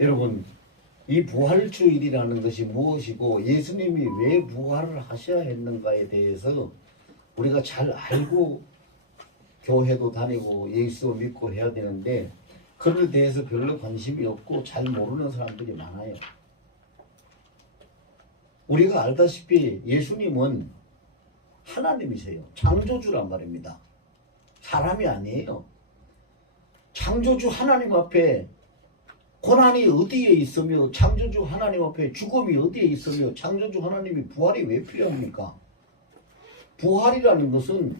여러분, 이 부활주일이라는 것이 무엇이고 예수님이 왜 부활을 하셔야 했는가에 대해서 우리가 잘 알고 교회도 다니고 예수 믿고 해야 되는데 그에 대해서 별로 관심이 없고 잘 모르는 사람들이 많아요. 우리가 알다시피 예수님은 하나님이세요. 창조주란 말입니다. 사람이 아니에요. 창조주 하나님 앞에 고난이 어디에 있으며 창조주 하나님 앞에 죽음이 어디에 있으며 창조주 하나님이 부활이 왜 필요합니까? 부활이라는 것은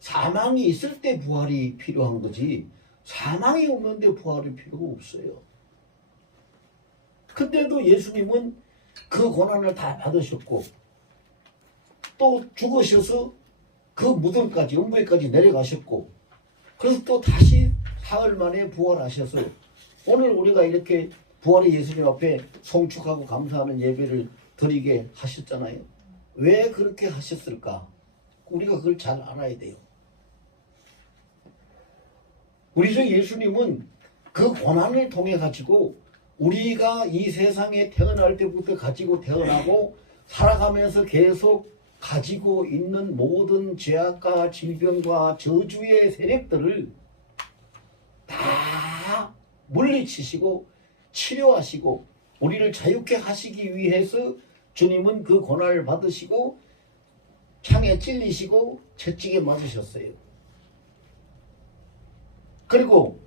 사망이 있을 때 부활이 필요한 거지 사망이 없는데 부활이 필요가 없어요. 근데도 예수님은 그 고난을 다 받으셨고 또 죽으셔서 그 무덤까지 음부에까지 내려가셨고 그래서 또 다시 사흘 만에 부활하셔서 오늘 우리가 이렇게 부활의 예수님 앞에 송축하고 감사하는 예배를 드리게 하셨잖아요. 왜 그렇게 하셨을까? 우리가 그걸 잘 알아야 돼요. 우리 주 예수님은 그 고난을 통해 가지고 우리가 이 세상에 태어날 때부터 가지고 태어나고 살아가면서 계속 가지고 있는 모든 죄악과 질병과 저주의 세력들을 다 물리치시고 치료하시고 우리를 자유케 하시기 위해서 주님은 그 고난을 받으시고 창에 찔리시고 채찍에 맞으셨어요. 그리고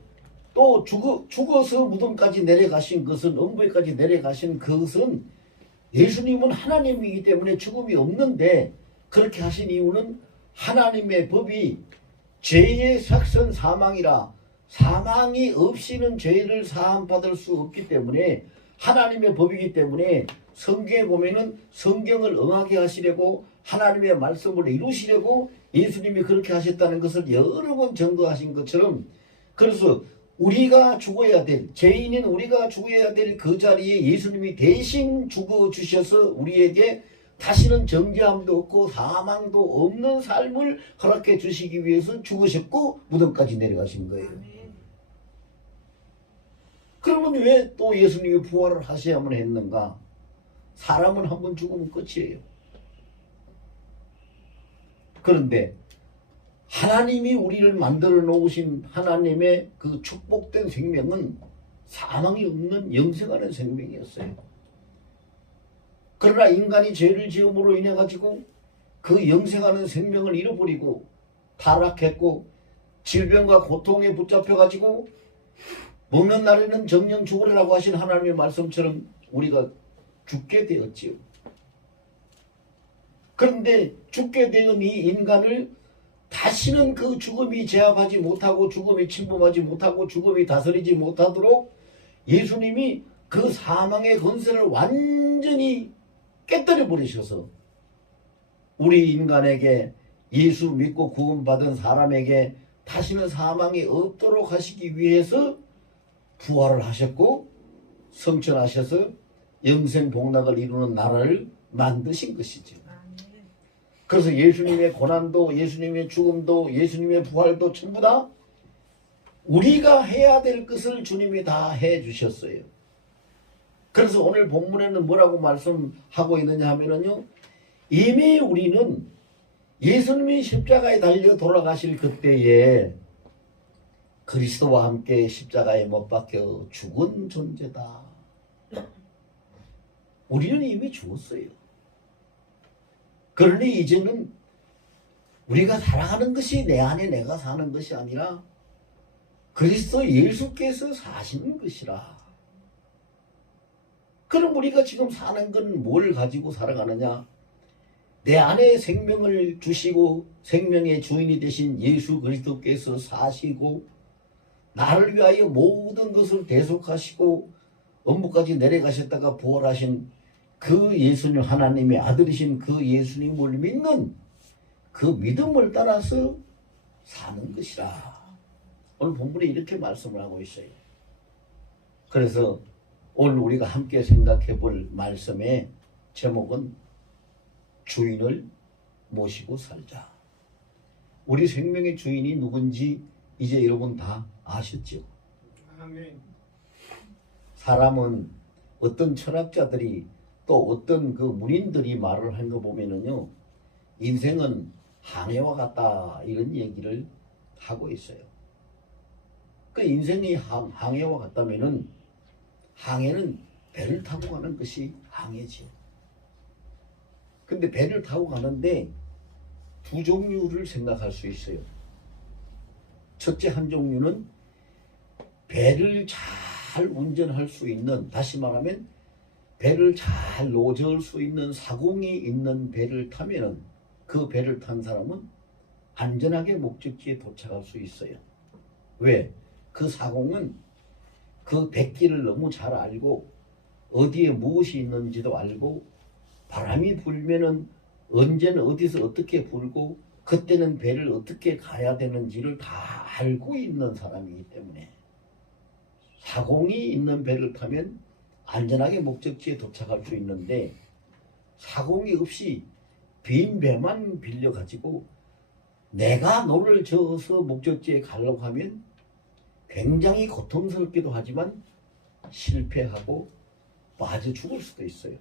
또 죽어서 무덤까지 내려가신 것은 음부에까지 내려가신 그것은 예수님은 하나님이기 때문에 죽음이 없는데 그렇게 하신 이유는 하나님의 법이 죄의 삭선 사망이라 사망이 없이는 죄를 사함받을 수 없기 때문에 하나님의 법이기 때문에 성경에 보면은 성경을 응하게 하시려고 하나님의 말씀을 이루시려고 예수님이 그렇게 하셨다는 것을 여러 번 증거하신 것처럼 그래서 우리가 죽어야 될 죄인인 우리가 죽어야 될 그 자리에 예수님이 대신 죽어주셔서 우리에게 다시는 정죄함도 없고 사망도 없는 삶을 허락해 주시기 위해서 죽으셨고 무덤까지 내려가신 거예요. 그러면 왜 또 예수님이 부활을 하셔야만 했는가? 사람은 한 번 죽으면 끝이에요. 그런데 하나님이 우리를 만들어 놓으신 하나님의 그 축복된 생명은 사망이 없는 영생하는 생명이었어요. 그러나 인간이 죄를 지음으로 인해 가지고 그 영생하는 생명을 잃어버리고 타락했고 질병과 고통에 붙잡혀 가지고 먹는 날에는 정령 죽으리라고 하신 하나님의 말씀처럼 우리가 죽게 되었지요. 그런데 죽게 된 이 인간을 다시는 그 죽음이 제압하지 못하고 죽음이 침범하지 못하고 죽음이 다스리지 못하도록 예수님이 그 사망의 권세를 완전히 깨뜨려 버리셔서 우리 인간에게 예수 믿고 구원받은 사람에게 다시는 사망이 없도록 하시기 위해서 부활을 하셨고 성천하셔서 영생 복락을 이루는 나라를 만드신 것이죠. 그래서 예수님의 고난도 예수님의 죽음도 예수님의 부활도 전부 다 우리가 해야 될 것을 주님이 다 해주셨어요. 그래서 오늘 본문에는 뭐라고 말씀하고 있느냐 하면은요, 이미 우리는 예수님이 십자가에 달려 돌아가실 그때에 그리스도와 함께 십자가에 못 박혀 죽은 존재다. 우리는 이미 죽었어요. 그러니 이제는 우리가 살아가는 것이 내 안에 내가 사는 것이 아니라 그리스도 예수께서 사시는 것이라. 그럼 우리가 지금 사는 건 뭘 가지고 살아가느냐? 내 안에 생명을 주시고 생명의 주인이 되신 예수 그리스도께서 사시고 나를 위하여 모든 것을 대속하시고 음부까지 내려가셨다가 부활하신 그 예수님 하나님의 아들이신 그 예수님을 믿는 그 믿음을 따라서 사는 것이라. 오늘 본문에 이렇게 말씀을 하고 있어요. 그래서 오늘 우리가 함께 생각해 볼 말씀의 제목은 주인을 모시고 살자. 우리 생명의 주인이 누군지 이제 여러분 다 아셨죠? 아멘. 사람은 어떤 철학자들이 또 어떤 그 문인들이 말을 한 거 보면은요, 인생은 항해와 같다 이런 얘기를 하고 있어요. 그 인생이 항해와 같다면은 항해는 배를 타고 가는 것이 항해지요. 근데 배를 타고 가는데 두 종류를 생각할 수 있어요. 첫째 한 종류는 배를 잘 운전할 수 있는, 다시 말하면 배를 잘 노저을 수 있는 사공이 있는 배를 타면은 그 배를 탄 사람은 안전하게 목적지에 도착할 수 있어요. 왜? 그 사공은 그 백기를 너무 잘 알고 어디에 무엇이 있는지도 알고 바람이 불면은 언제는 어디서 어떻게 불고 그때는 배를 어떻게 가야 되는지를 다 알고 있는 사람이기 때문에 사공이 있는 배를 타면 안전하게 목적지에 도착할 수 있는데, 사공이 없이 빈 배만 빌려가지고 내가 노를 저어서 목적지에 가려고 하면 굉장히 고통스럽기도 하지만 실패하고 빠져 죽을 수도 있어요.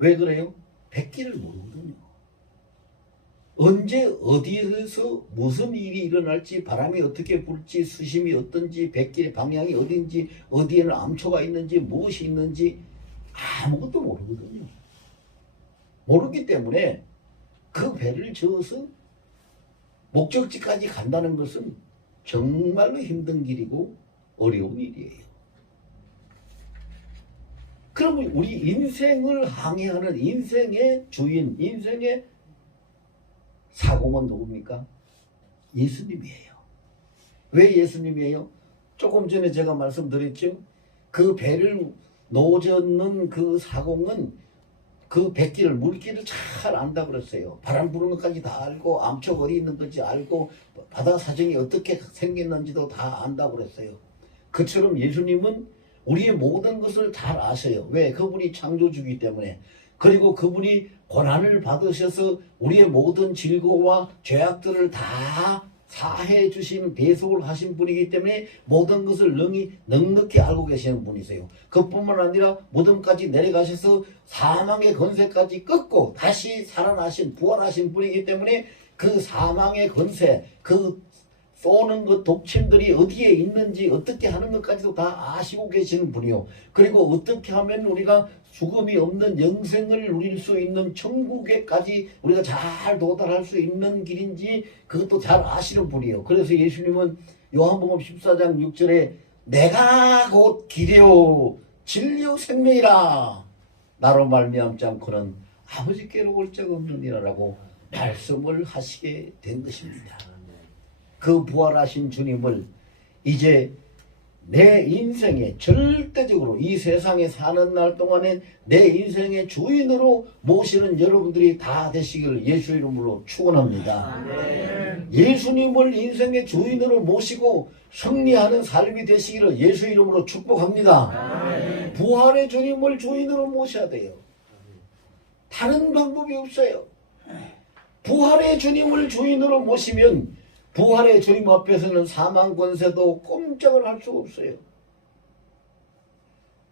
왜 그래요? 백기를 모르거든요. 언제 어디에서 무슨 일이 일어날지, 바람이 어떻게 불지, 수심이 어떤지, 백길의 방향이 어딘지, 어디에는 암초가 있는지, 무엇이 있는지 아무것도 모르거든요. 모르기 때문에 그 배를 저어서 목적지까지 간다는 것은 정말로 힘든 길이고 어려운 일이에요. 그러면 우리 인생을 항해하는 인생의 주인, 인생의 사공은 누굽니까? 예수님이에요. 왜 예수님이에요? 조금 전에 제가 말씀드렸죠. 그 배를 노젓는 그 사공은 그 백기를, 물기를 잘 안다 그랬어요. 바람 부는 것까지 다 알고 암초 어디 있는 건지 알고 바다 사정이 어떻게 생겼는지도 다 안다 그랬어요. 그처럼 예수님은 우리의 모든 것을 잘 아셔요. 왜? 그분이 창조주이기 때문에. 그리고 그분이 고난을 받으셔서 우리의 모든 질고와 죄악들을 다 사해 주신, 대속을 하신 분이기 때문에 모든 것을 넉넉히 알고 계시는 분이세요. 그뿐만 아니라 무덤까지 내려가셔서 사망의 권세까지 꺾고 다시 살아나신, 부활하신 분이기 때문에 그 사망의 권세, 그 쏘는 그 독침들이 어디에 있는지 어떻게 하는 것까지도 다 아시고 계시는 분이요. 그리고 어떻게 하면 우리가 죽음이 없는 영생을 누릴 수 있는 천국에까지 우리가 잘 도달할 수 있는 길인지 그것도 잘 아시는 분이요. 그래서 예수님은 요한복음 14장 6절에 내가 곧 길이요 진리요 생명이라 나로 말미암지 않고는 아버지께로 올 자가 없느니라라고 말씀을 하시게 된 것입니다. 그 부활하신 주님을 이제 내 인생에 절대적으로 이 세상에 사는 날 동안에 내 인생의 주인으로 모시는 여러분들이 다 되시기를 예수 이름으로 축원합니다. 예수님을 인생의 주인으로 모시고 승리하는 삶이 되시기를 예수 이름으로 축복합니다. 부활의 주님을 주인으로 모셔야 돼요. 다른 방법이 없어요. 부활의 주님을 주인으로 모시면 부활의 주님 앞에서는 사망 권세도 꼼짝을 할 수가 없어요.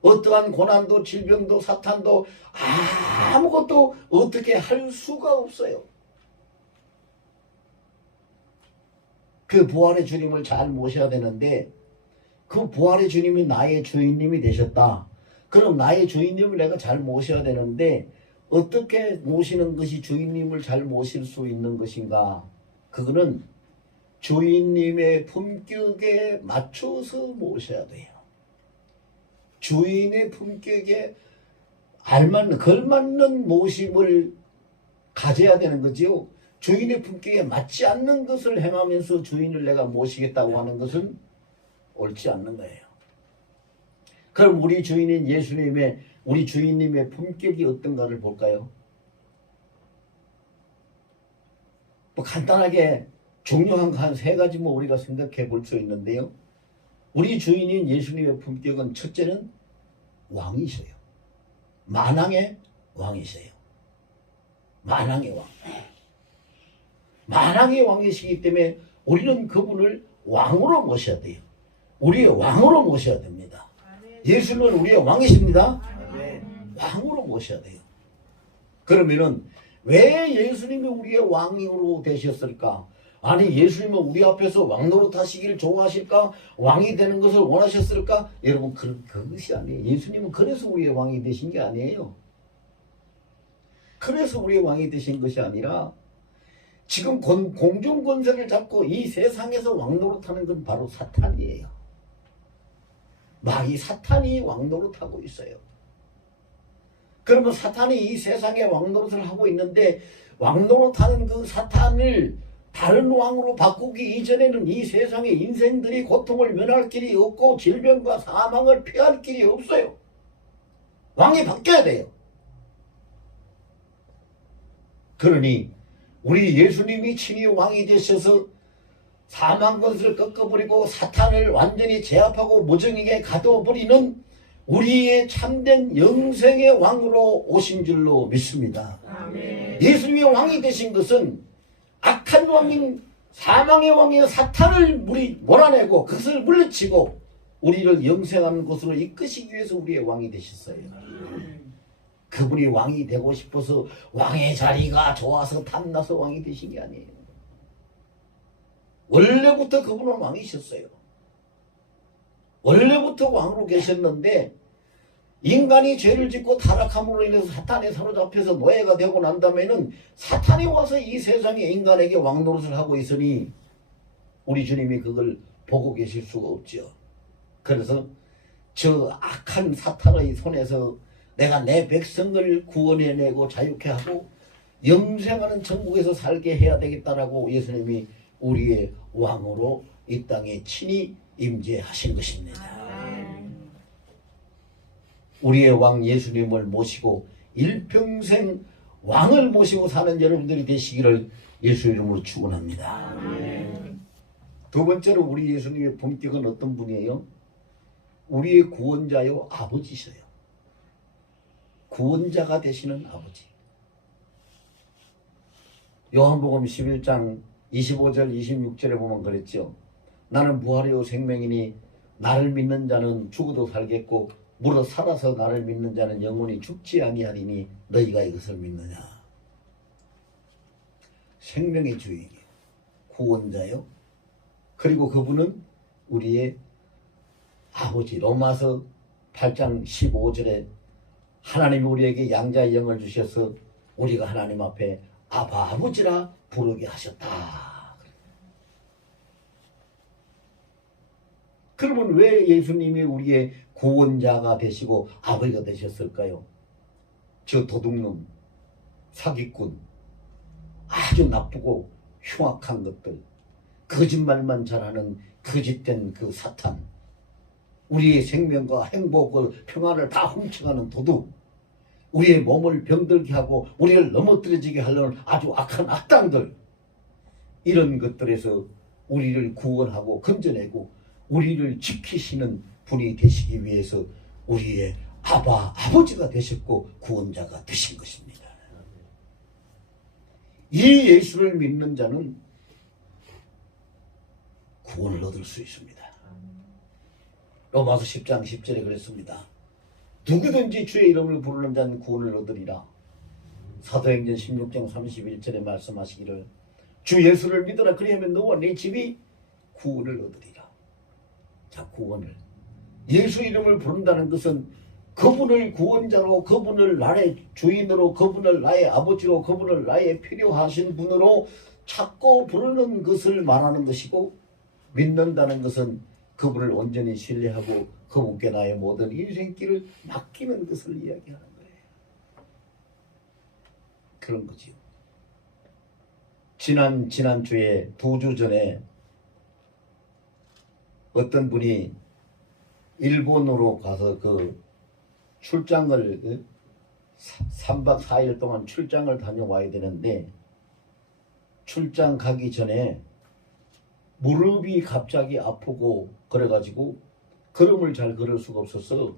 어떠한 고난도 질병도 사탄도 아무것도 어떻게 할 수가 없어요. 그 부활의 주님을 잘 모셔야 되는데 그 부활의 주님이 나의 주인님이 되셨다. 그럼 나의 주인님을 내가 잘 모셔야 되는데 어떻게 모시는 것이 주인님을 잘 모실 수 있는 것인가? 그거는 주인님의 품격에 맞춰서 모셔야 돼요. 주인의 품격에 알맞는, 걸맞는 모심을 가져야 되는 거지요. 주인의 품격에 맞지 않는 것을 행하면서 주인을 내가 모시겠다고 하는 것은 옳지 않는 거예요. 그럼 우리 주인인 예수님의, 우리 주인님의 품격이 어떤가를 볼까요? 뭐 간단하게 중요한 한 세 가지 뭐 우리가 생각해 볼 수 있는데요. 우리 주인인 예수님의 품격은 첫째는 왕이셔요. 만왕의 왕이셔요. 만왕의 왕. 만왕의 왕이시기 때문에 우리는 그분을 왕으로 모셔야 돼요. 우리의 왕으로 모셔야 됩니다. 예수님은 우리의 왕이십니다. 아멘. 왕으로 모셔야 돼요. 그러면은 왜 예수님이 우리의 왕으로 되셨을까? 아니 예수님은 우리 앞에서 왕노릇 하시기를 좋아하실까? 왕이 되는 것을 원하셨을까? 여러분 그것이 아니에요. 예수님은 그래서 우리의 왕이 되신 게 아니에요. 그래서 우리의 왕이 되신 것이 아니라 지금 공중 권세를 잡고 이 세상에서 왕노릇하는 건 바로 사탄이에요. 마귀 사탄이 왕노릇하고 있어요. 그러면 사탄이 이 세상에 왕노릇을 하고 있는데 왕노릇하는 그 사탄을 다른 왕으로 바꾸기 이전에는 이 세상의 인생들이 고통을 면할 길이 없고 질병과 사망을 피할 길이 없어요. 왕이 바뀌어야 돼요. 그러니 우리 예수님이 친히 왕이 되셔서 사망 권세를 꺾어버리고 사탄을 완전히 제압하고 무정에게 가둬버리는 우리의 참된 영생의 왕으로 오신 줄로 믿습니다. 아멘. 예수님이 왕이 되신 것은 악한 왕인 사망의 왕인 사탄을 몰아내고 그것을 물리치고 우리를 영생하는 곳으로 이끄시기 위해서 우리의 왕이 되셨어요. 그분이 왕이 되고 싶어서 왕의 자리가 좋아서 탐나서 왕이 되신 게 아니에요. 원래부터 그분은 왕이셨어요. 원래부터 왕으로 계셨는데 인간이 죄를 짓고 타락함으로 인해서 사탄에 사로잡혀서 노예가 되고 난 다음에는 사탄이 와서 이 세상에 인간에게 왕노릇을 하고 있으니 우리 주님이 그걸 보고 계실 수가 없죠. 그래서 저 악한 사탄의 손에서 내가 내 백성을 구원해내고 자유케 하고 영생하는 천국에서 살게 해야 되겠다라고 예수님이 우리의 왕으로 이 땅에 친히 임재하신 것입니다. 우리의 왕 예수님을 모시고 일평생 왕을 모시고 사는 여러분들이 되시기를 예수 이름으로 축원합니다. 두 번째로 우리 예수님의 본격은 어떤 분이에요? 우리의 구원자요 아버지셔요. 구원자가 되시는 아버지. 요한복음 11장 25절 26절에 보면 그랬죠. 나는 부활이요 생명이니 나를 믿는 자는 죽어도 살겠고 물어 살아서 나를 믿는 자는 영원히 죽지 아니하리니 너희가 이것을 믿느냐. 생명의 주인이요 구원자요. 그리고 그분은 우리의 아버지. 로마서 8장 15절에 하나님이 우리에게 양자의 영을 주셔서 우리가 하나님 앞에 아바 아버지라 부르게 하셨다. 그러면 왜 예수님이 우리의 구원자가 되시고 아버지가 되셨을까요? 저 도둑놈, 사기꾼, 아주 나쁘고 흉악한 것들, 거짓말만 잘하는 거짓된 그 사탄, 우리의 생명과 행복을 평안을 다 훔쳐가는 도둑, 우리의 몸을 병들게 하고 우리를 넘어뜨려지게 하려는 아주 악한 악당들, 이런 것들에서 우리를 구원하고 건져내고 우리를 지키시는 분이 되시기 위해서 우리의 아버지가 되셨고 구원자가 되신 것입니다. 이 예수를 믿는 자는 구원을 얻을 수 있습니다. 로마서 10장 10절에 그랬습니다. 누구든지 주의 이름을 부르는 자는 구원을 얻으리라. 사도행전 16장 31절에 말씀하시기를 주 예수를 믿으라 그리하면 너와 네 집이 구원을 얻으리라. 자, 구원을. 예수 이름을 부른다는 것은 그분을 구원자로, 그분을 나의 주인으로, 그분을 나의 아버지로, 그분을 나의 필요하신 분으로 찾고 부르는 것을 말하는 것이고, 믿는다는 것은 그분을 온전히 신뢰하고 그분께 나의 모든 인생길을 맡기는 것을 이야기하는 거예요. 그런 거지요. 지난주에 2주 전에 어떤 분이 일본으로 가서 그 출장을 3박 4일 동안 출장을 다녀와야 되는데 출장 가기 전에 무릎이 갑자기 아프고 그래가지고 걸음을 잘 걸을 수가 없어서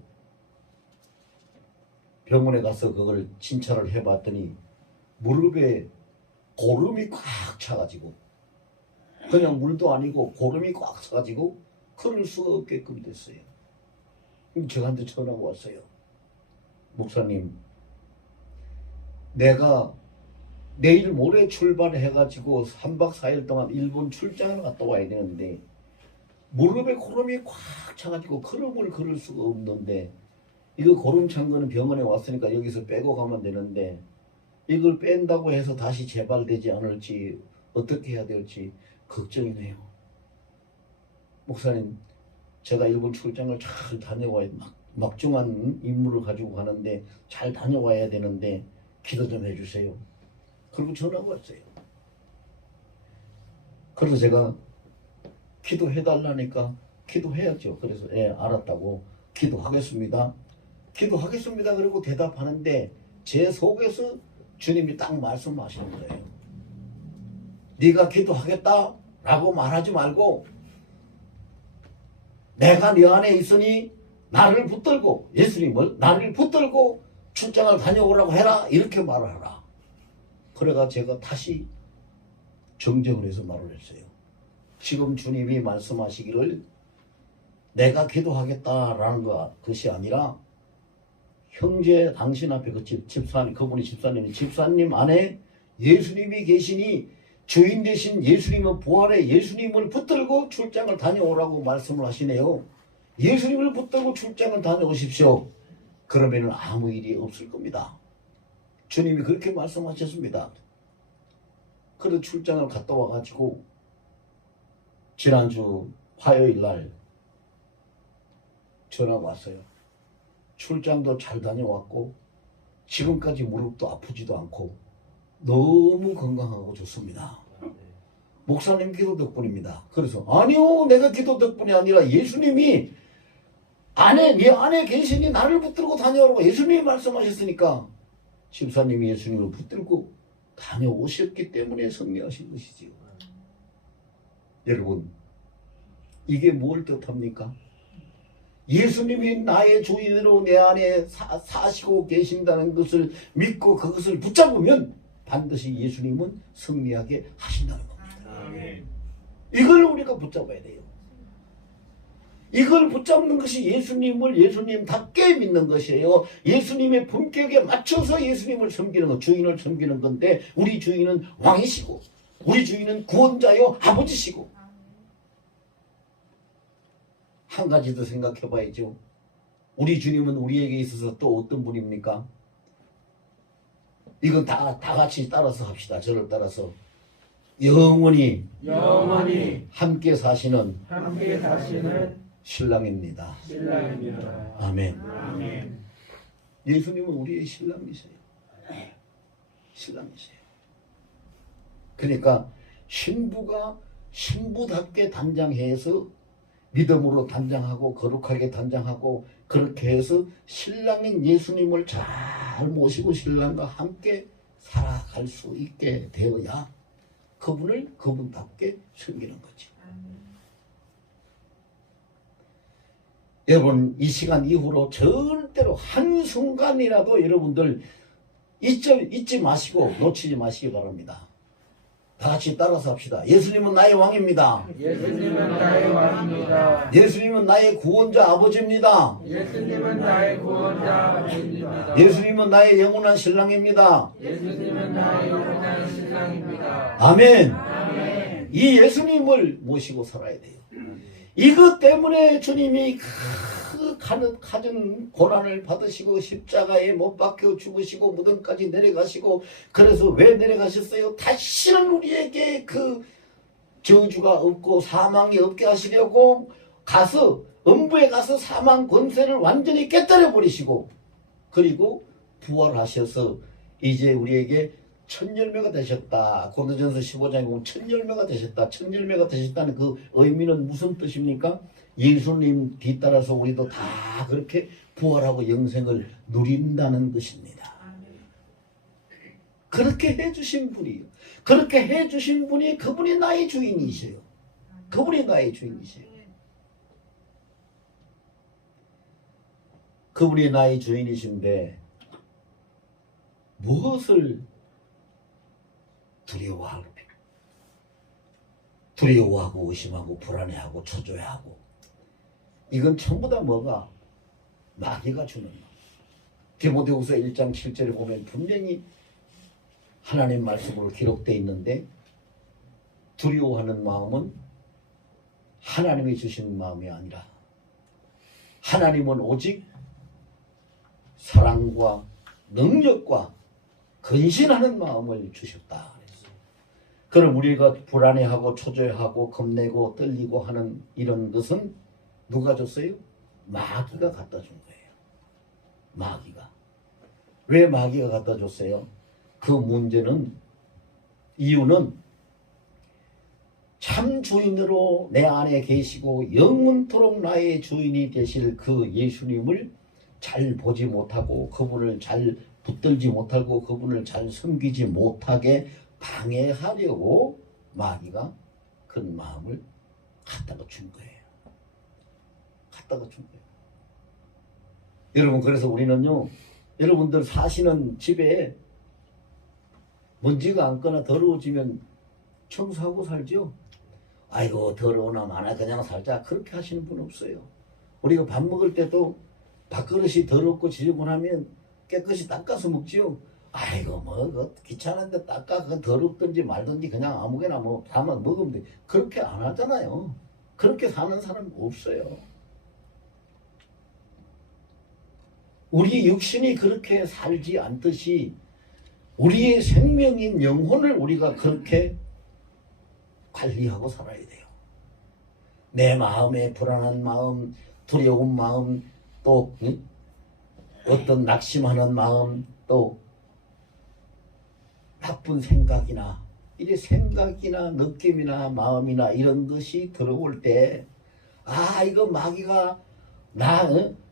병원에 가서 그걸 진찰을 해봤더니 무릎에 고름이 꽉 차가지고 그냥 물도 아니고 고름이 꽉 차가지고 걸을 수가 없게끔 됐어요. 저한테 전화가 왔어요. 목사님, 내가 내일 모레 출발해가지고 3박 4일 동안 일본 출장을 갔다 와야 되는데 무릎에 고름이 꽉 차가지고 걸음을 걸을 수가 없는데, 이거 고름 찬 거는 병원에 왔으니까 여기서 빼고 가면 되는데 이걸 뺀다고 해서 다시 재발되지 않을지 어떻게 해야 될지 걱정이네요. 목사님, 제가 일본 출장을 잘 다녀와야, 막중한 임무를 가지고 가는데 잘 다녀와야 되는데 기도 좀 해주세요. 그리고 전화가 왔어요. 그래서 제가 기도해달라니까 기도해야죠. 그래서 알았다고 기도하겠습니다. 기도하겠습니다. 그리고 대답하는데 제 속에서 주님이 딱 말씀하시는 거예요. 네가 기도하겠다라고 말하지 말고 내가 네 안에 있으니 나를 붙들고, 예수님을 나를 붙들고 출장을 다녀오라고 해라, 이렇게 말을 하라. 그래가 제가 다시 정정을 해서 말을 했어요. 지금 주님이 말씀하시기를 내가 기도하겠다라는 것이 아니라 형제 당신 앞에 그 집사님, 그분이 집사님 안에 예수님이 계시니 주인 되신 예수님은 부활의 예수님을 붙들고 출장을 다녀오라고 말씀을 하시네요. 예수님을 붙들고 출장을 다녀오십시오. 그러면 아무 일이 없을 겁니다. 주님이 그렇게 말씀하셨습니다. 그래서 출장을 갔다 와가지고 지난주 화요일 날 전화가 왔어요. 출장도 잘 다녀왔고 지금까지 무릎도 아프지도 않고 너무 건강하고 좋습니다. 목사님 기도 덕분입니다. 그래서 아니요, 내가 기도 덕분이 아니라 예수님이 네 안에 계시니 나를 붙들고 다녀오라고 예수님이 말씀하셨으니까 집사님이 예수님을 붙들고 다녀오셨기 때문에 승리하신 것이지요. 여러분, 이게 뭘 뜻합니까? 예수님이 나의 주인으로 내 안에 사시고 계신다는 것을 믿고 그것을 붙잡으면 반드시 예수님은 승리하게 하신다는 겁니다. 아멘. 이걸 우리가 붙잡아야 돼요. 이걸 붙잡는 것이 예수님을 예수님답게 믿는 것이에요. 예수님의 품격에 맞춰서 예수님을 섬기는 것, 주인을 섬기는 건데, 우리 주인은 왕이시고 우리 주인은 구원자요 아버지시고. 한 가지 더 생각해 봐야죠. 우리 주님은 우리에게 있어서 또 어떤 분입니까? 이건 다 같이 따라서 합시다. 저를 따라서. 영원히 함께 사시는 신랑입니다. 아멘. 예수님은 우리의 신랑이세요. 신랑이세요. 그러니까 신부가 신부답게 단장해서 믿음으로 단장하고 거룩하게 단장하고 그렇게 해서 신랑인 예수님을 잘 모시고 신랑과 함께 살아갈 수 있게 되어야 그분을 그분답게 섬기는 거죠. 여러분, 이 시간 이후로 절대로 한순간이라도 여러분들 잊지 마시고 놓치지 마시기 바랍니다. 다 같이 따라서 합시다. 예수님은 나의 왕입니다. 예수님은 나의 왕입니다. 예수님은 나의 구원자 아버지입니다. 예수님은 나의 구원자 아버지입니다. 예수님은 나의 영원한 신랑입니다. 예수님은 나의 영원한 신랑입니다. 아멘. 아멘. 이 예수님을 모시고 살아야 돼요. 이것 때문에 주님이 가진 고난을 받으시고 십자가에 못 박혀 죽으시고 무덤까지 내려가시고, 그래서 왜 내려가셨어요? 다시는 우리에게 그 저주가 없고 사망이 없게 하시려고 가서 음부에 가서 사망 권세를 완전히 깨뜨려 버리시고, 그리고 부활하셔서 이제 우리에게 천열매가 되셨다. 고린도전서 15장에 보면 천열매가 되셨다. 천열매가 되셨다는 그 의미는 무슨 뜻입니까? 예수님 뒤따라서 우리도 다 그렇게 부활하고 영생을 누린다는 것입니다. 그렇게 해주신 분이요. 그렇게 해주신 분이 그분이 나의 주인이세요. 그분이 나의 주인이세요. 그분이 나의 주인이신데 무엇을 두려워하고 의심하고 불안해하고 초조해하고, 이건 전부 다 뭐가 마귀가 주는 마음. 디모데후서 1장 7절에 보면 분명히 하나님 말씀으로 기록되어 있는데 두려워하는 마음은 하나님이 주신 마음이 아니라 하나님은 오직 사랑과 능력과 근신하는 마음을 주셨다. 그럼 우리가 불안해하고 초조해하고 겁내고 떨리고 하는 이런 것은 누가 줬어요? 마귀가 갖다 준 거예요. 마귀가. 왜 마귀가 갖다 줬어요? 그 문제는 이유는 참 주인으로 내 안에 계시고 영원토록 나의 주인이 되실 그 예수님을 잘 보지 못하고 그분을 잘 붙들지 못하고 그분을 잘 섬기지 못하게 방해하려고 마귀가 그 마음을 갖다가 준 거예요. 갖다가 준 거예요. 여러분, 그래서 우리는요, 여러분들 사시는 집에 먼지가 앉거나 더러워지면 청소하고 살죠. 아이고 더러우나 마나 그냥 살자, 그렇게 하시는 분 없어요. 우리가 밥 먹을 때도 밥그릇이 더럽고 지저분하면 깨끗이 닦아서 먹지요. 아이고 뭐 귀찮은데 닦아, 그건 더럽든지 말든지 그냥 아무거나 뭐 다만 먹으면 돼. 그렇게 안 하잖아요. 그렇게 사는 사람 없어요. 우리 육신이 그렇게 살지 않듯이 우리의 생명인 영혼을 우리가 그렇게 관리하고 살아야 돼요. 내 마음에 불안한 마음, 두려운 마음, 또 어떤 낙심하는 마음, 또 나쁜 생각이나 이래 생각이나 느낌이나 마음이나 이런 것이 들어올 때, 아 이거 마귀가 나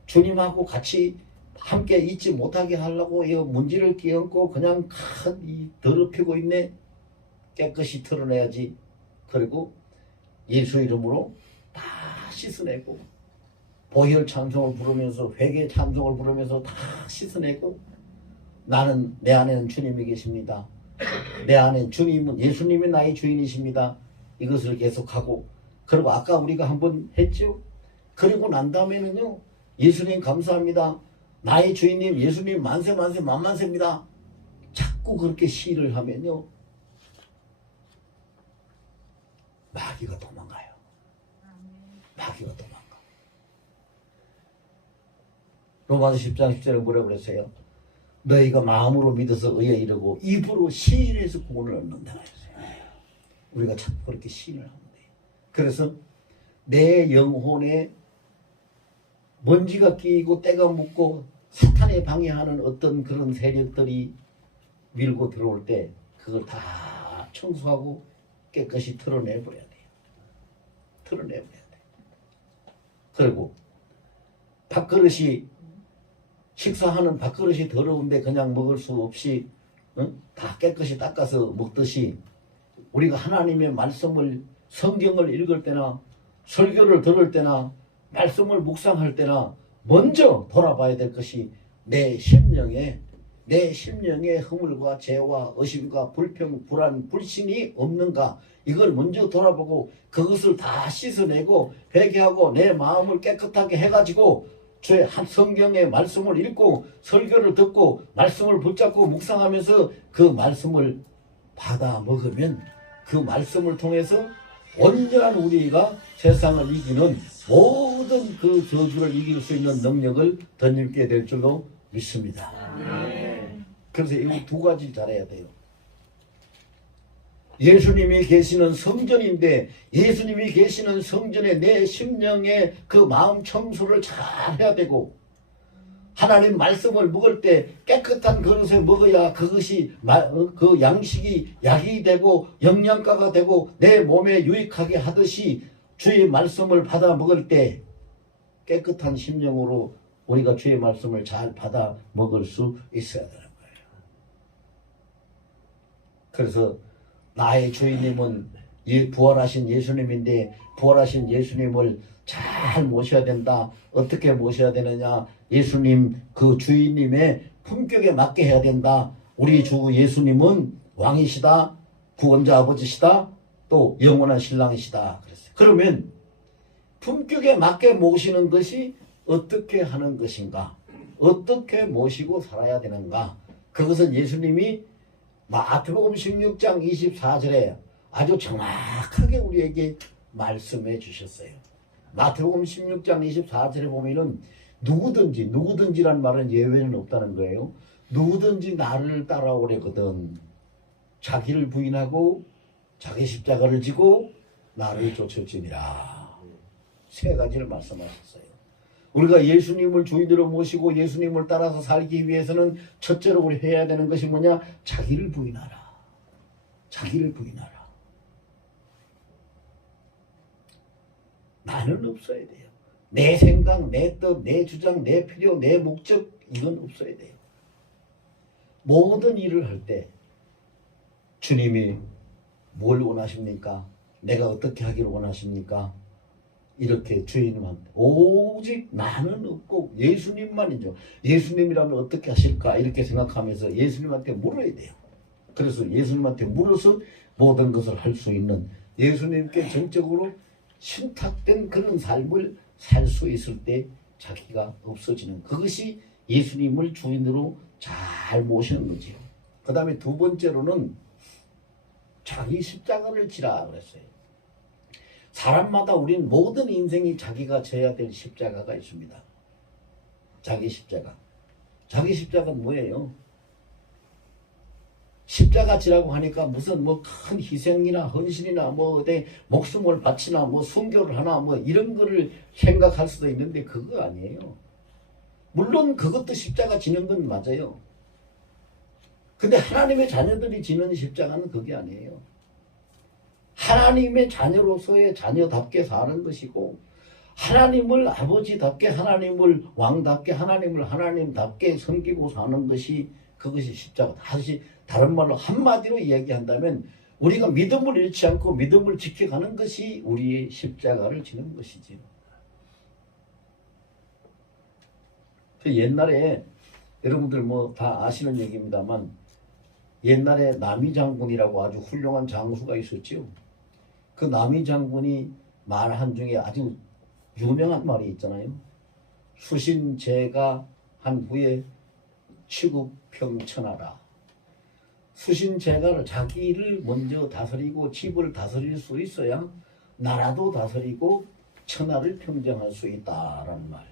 주님하고 같이 함께 있지 못하게 하려고 이 문지를 끼얹고 그냥 이 더럽히고 있네. 깨끗이 털어내야지. 그리고 예수 이름으로 다 씻어내고 보혈 찬송을 부르면서 회개 찬송을 부르면서 다 씻어내고, 나는 내 안에는 주님이 계십니다. 내 안에 주님은 예수님이 나의 주인이십니다. 이것을 계속하고, 그리고 아까 우리가 한번 했죠. 그리고 난 다음에는요, 예수님 감사합니다. 나의 주인님 예수님 만세 만세 만만세입니다. 자꾸 그렇게 시를 하면요, 마귀가 도망가요. 마귀가 도망가. 로마서 10장 10절에 뭐라고 그랬어요? 너희가 마음으로 믿어서 의에 이르고 입으로 시인해서 구원을 얻는다 그랬어요. 우리가 자꾸 그렇게 시인을 하면 돼요. 그래서 내 영혼에 먼지가 끼고 때가 묻고 사탄에 방해하는 어떤 그런 세력들이 밀고 들어올 때 그걸 다 청소하고 깨끗이 털어내버려야 돼요. 털어내버려야 돼요. 그리고 밥그릇이, 식사하는 밥그릇이 더러운데 그냥 먹을 수 없이 다 깨끗이 닦아서 먹듯이, 우리가 하나님의 말씀을, 성경을 읽을 때나 설교를 들을 때나 말씀을 묵상할 때나 먼저 돌아봐야 될 것이 내 심령에 허물과 죄와 의심과 불평, 불안, 불신이 없는가, 이걸 먼저 돌아보고 그것을 다 씻어내고 회개하고 내 마음을 깨끗하게 해가지고 주의 한 성경의 말씀을 읽고 설교를 듣고 말씀을 붙잡고 묵상하면서 그 말씀을 받아 먹으면 그 말씀을 통해서 온전한 우리가 세상을 이기는 모든 그 저주를 이길 수 있는 능력을 덧입게 될 줄로 믿습니다. 그래서 이 두 가지 잘해야 돼요. 예수님이 계시는 성전인데, 예수님이 계시는 성전에 내 심령의 그 마음 청소를 잘 해야 되고, 하나님 말씀을 먹을 때 깨끗한 그릇에 먹어야 그것이 그 양식이 약이 되고 영양가가 되고 내 몸에 유익하게 하듯이, 주의 말씀을 받아 먹을 때 깨끗한 심령으로 우리가 주의 말씀을 잘 받아 먹을 수 있어야 되는 거예요. 그래서 나의 주인님은 부활하신 예수님인데, 부활하신 예수님을 잘 모셔야 된다. 어떻게 모셔야 되느냐? 예수님 그 주인님의 품격에 맞게 해야 된다. 우리 주 예수님은 왕이시다, 구원자 아버지시다, 또 영원한 신랑이시다 그랬어요. 그러면 품격에 맞게 모시는 것이 어떻게 하는 것인가? 어떻게 모시고 살아야 되는가? 그것은 예수님이 마태복음 16장 24절에 아주 정확하게 우리에게 말씀해 주셨어요. 마태복음 16장 24절에 보면은 누구든지란 말은 예외는 없다는 거예요. 누구든지 나를 따라오려거든 자기를 부인하고 자기 십자가를 지고 나를 쫓을지니라. 세 가지를 말씀하셨어요. 우리가 예수님을 주인으로 모시고 예수님을 따라서 살기 위해서는 첫째로 우리 해야 되는 것이 뭐냐? 자기를 부인하라. 자기를 부인하라. 나는 없어야 돼요. 내 생각, 내 뜻, 내 주장, 내 필요, 내 목적 이건 없어야 돼요. 모든 일을 할 때 주님이 뭘 원하십니까? 내가 어떻게 하기를 원하십니까? 이렇게 주인님한테 오직 나는 없고 예수님만이죠. 예수님이라면 어떻게 하실까? 이렇게 생각하면서 예수님한테 물어야 돼요. 그래서 예수님한테 물어서 모든 것을 할 수 있는 예수님께 정적으로 신탁된 그런 삶을 살 수 있을 때 자기가 없어지는 그것이 예수님을 주인으로 잘 모시는 거죠. 그 다음에 두 번째로는 자기 십자가를 지라 그랬어요. 사람마다 우린 모든 인생이 자기가 져야 될 십자가가 있습니다. 자기 십자가. 자기 십자가는 뭐예요? 십자가 지라고 하니까 무슨 뭐 큰 희생이나 헌신이나 뭐 어디 목숨을 바치나 뭐 순교를 하나 뭐 이런 거를 생각할 수도 있는데 그거 아니에요. 물론 그것도 십자가 지는 건 맞아요. 근데 하나님의 자녀들이 지는 십자가는 그게 아니에요. 하나님의 자녀로서의 자녀답게 사는 것이고 하나님을 아버지답게 하나님을 왕답게 하나님을 하나님답게 섬기고 사는 것이 그것이 십자가. 다른 말로 한마디로 이야기한다면 우리가 믿음을 잃지 않고 믿음을 지켜가는 것이 우리의 십자가를 지는 것이지요. 그 옛날에 여러분들 뭐 다 아시는 얘기입니다만 옛날에 남이 장군이라고 아주 훌륭한 장수가 있었죠. 그 남이 장군이 말한 중에 아주 유명한 말이 있잖아요. 수신제가 한 후에 치국평천하라. 수신제가를 자기를 먼저 다스리고 집을 다스릴 수 있어야 나라도 다스리고 천하를 평정할 수 있다라는 말.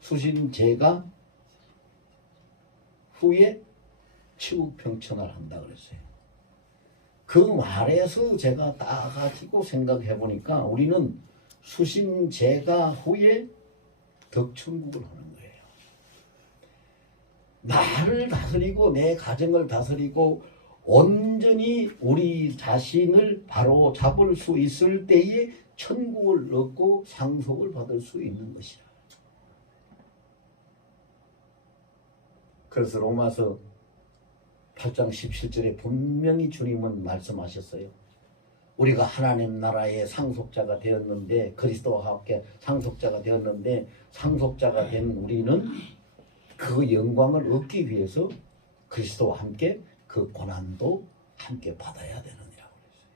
수신제가 후에 치국평천을 한다 그랬어요. 그 말에서 제가 따가지고 생각해 보니까 우리는 수신제가 후에 덕천국을 하는 거예요. 나를 다스리고 내 가정을 다스리고 온전히 우리 자신을 바로 잡을 수 있을 때에 천국을 얻고 상속을 받을 수 있는 것이라. 그래서 로마서 8장 17절에 분명히 주님은 말씀하셨어요. 우리가 하나님 나라의 상속자가 되었는데 그리스도와 함께 상속자가 되었는데 상속자가 된 우리는 그 영광을 얻기 위해서 그리스도와 함께 그 고난도 함께 받아야 되느니라고 그랬어요.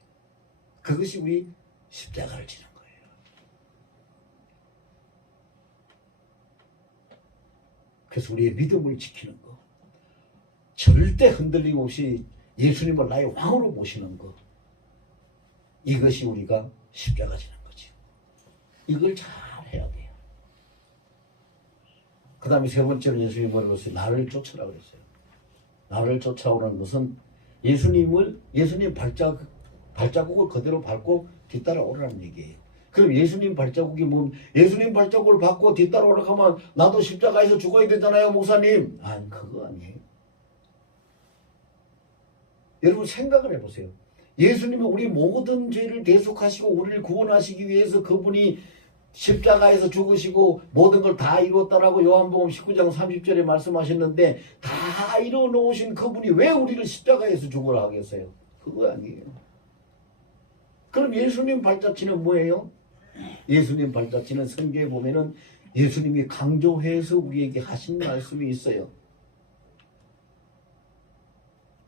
그것이 우리 십자가를 지는 거예요. 그래서 우리의 믿음을 지키는 거. 절대 흔들림 없이 예수님을 나의 왕으로 모시는 것. 이것이 우리가 십자가 지는 거죠. 이걸 잘 해야 돼요. 그 다음에 세 번째로 예수님이 뭐라고 했어요? 나를 쫓으라 그랬어요. 나를 쫓아오는 것은 예수님 발자국을 그대로 밟고 뒤따라오라는 얘기예요. 그럼 예수님 발자국이 뭐 예수님 발자국을 밟고 뒤따라오라고 하면 나도 십자가에서 죽어야 되잖아요, 목사님. 아니, 그거 아니에요. 여러분 생각을 해보세요. 예수님은 우리 모든 죄를 대속하시고 우리를 구원하시기 위해서 그분이 십자가에서 죽으시고 모든 걸 다 이루었다라고 요한복음 19장 30절에 말씀하셨는데 다 이루어 놓으신 그분이 왜 우리를 십자가에서 죽으라 하겠어요? 그거 아니에요. 그럼 예수님 발자취는 뭐예요? 예수님 발자취는 성경에 보면은 예수님이 강조해서 우리에게 하신 말씀이 있어요.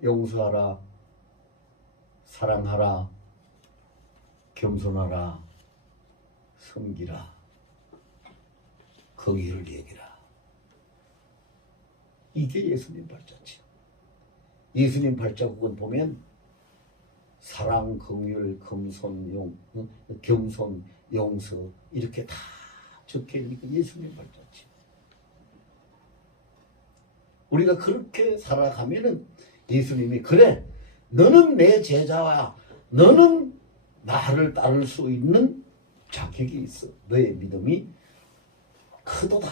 용서하라, 사랑하라, 겸손하라, 섬기라. 긍휼을 여기라. 이게 예수님 발자취. 예수님 발자국은 보면 사랑, 긍휼, 겸손, 용서 이렇게 다 적혀 있는 게 예수님 발자취. 우리가 그렇게 살아가면은 예수님이 그래 너는 내 제자와 너는 나를 따를 수 있는 자격이 있어. 너의 믿음이 크도다.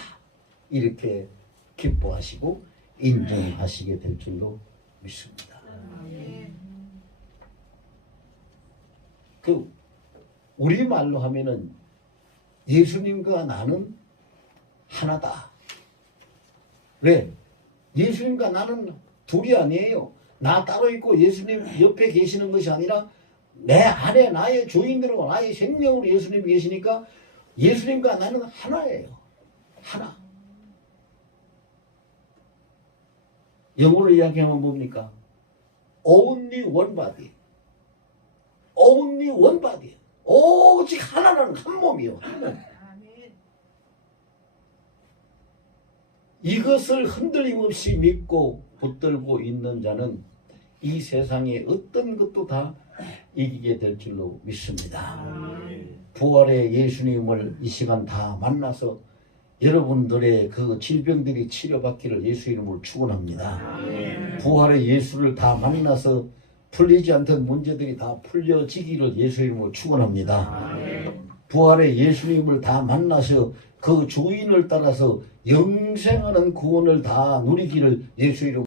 이렇게 기뻐하시고 인정하시게 될 줄로 믿습니다. 그 우리말로 하면은 예수님과 나는 하나다. 왜? 예수님과 나는 둘이 아니에요. 나 따로 있고 예수님 옆에 계시는 것이 아니라 내 안에 나의 주인으로 나의 생명으로 예수님이 계시니까 예수님과 나는 하나예요. 하나. 영어로 이야기하면 뭡니까? Only one body. Only one body. 오직 하나는 한 몸이요. 한 몸. 이것을 흔들림 없이 믿고 붙들고 있는 자는 이 세상의 어떤 것도 다 이기게 될 줄로 믿습니다. 부활의 예수님을 이 시간 다 만나서 여러분들의 그 질병들이 치료받기를 예수 이름으로 축원합니다. 부활의 예수를 다 만나서 풀리지 않던 문제들이 다 풀려지기를 예수 이름으로 축원합니다. 부활의 예수님을 다 만나서 그 주인을 따라서 영생하는 구원을 다 누리기를 예수 이름으로